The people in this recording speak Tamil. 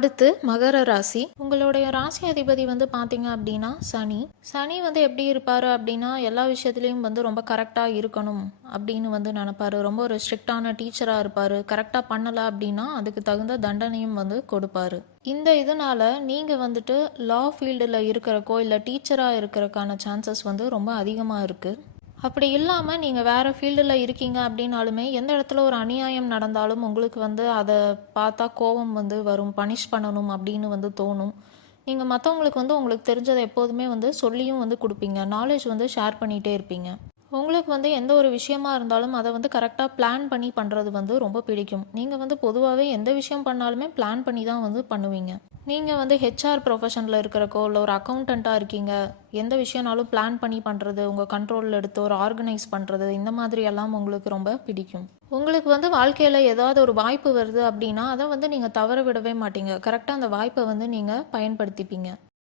அடுத்து மகர ராசி. உங்களுடைய ராசி அதிபதி வந்து பார்த்தீங்க அப்படின்னா சனி. சனி வந்து எப்படி இருப்பார் அப்படின்னா, எல்லா விஷயத்துலையும் வந்து ரொம்ப கரெக்டாக இருக்கணும் அப்படின்னு வந்து நினைப்பாரு. ரொம்ப ஒரு ஸ்ட்ரிக்டான டீச்சராக இருப்பார். கரெக்டாக பண்ணலை அப்படின்னா அதுக்கு தகுந்த தண்டனையும் வந்து கொடுப்பாரு. இந்த இதனால நீங்கள் வந்துட்டு லா ஃபீல்டில் இருக்கிறக்கோ இல்லை டீச்சராக இருக்கிறக்கான சான்சஸ் வந்து ரொம்ப அதிகமாக இருக்குது. அப்படி இல்லாமல் நீங்கள் வேறு ஃபீல்டில் இருக்கீங்க அப்படின்னாலுமே எந்த இடத்துல ஒரு அநியாயம் நடந்தாலும் உங்களுக்கு வந்து அதை பார்த்தா கோபம் வந்து வரும், பனிஷ் பண்ணணும் அப்படின்னு வந்து தோணும். நீங்கள் மற்றவங்களுக்கு வந்து உங்களுக்கு தெரிஞ்சதை எப்போதுமே வந்து சொல்லியும் வந்து கொடுப்பீங்க, நாலேஜ் வந்து ஷேர் பண்ணிகிட்டே இருப்பீங்க. உங்களுக்கு வந்து எந்த ஒரு விஷயமா இருந்தாலும் அதை வந்து கரெக்டாக பிளான் பண்ணி பண்ணுறது வந்து ரொம்ப பிடிக்கும். நீங்கள் வந்து பொதுவாகவே எந்த விஷயம் பண்ணாலுமே பிளான் பண்ணி தான் வந்து பண்ணுவீங்க. நீங்கள் வந்து ஹெச்ஆர் ப்ரொஃபஷனில் இருக்கிறக்கோ இல்லை ஒரு அக்கௌண்டண்ட்டாக இருக்கீங்க, எந்த விஷயம்னாலும் பிளான் பண்ணி பண்ணுறது, உங்கள் கண்ட்ரோலில் எடுத்து ஒரு ஆர்கனைஸ் பண்ணுறது, இந்த மாதிரி எல்லாம் உங்களுக்கு ரொம்ப பிடிக்கும். உங்களுக்கு வந்து வாழ்க்கையில் ஏதாவது ஒரு வாய்ப்பு வருது அப்படின்னா அதை வந்து நீங்கள் தவற விடவே மாட்டீங்க. கரெக்டாக அந்த வாய்ப்பை வந்து நீங்கள் பயன்படுத்திப்பீங்க.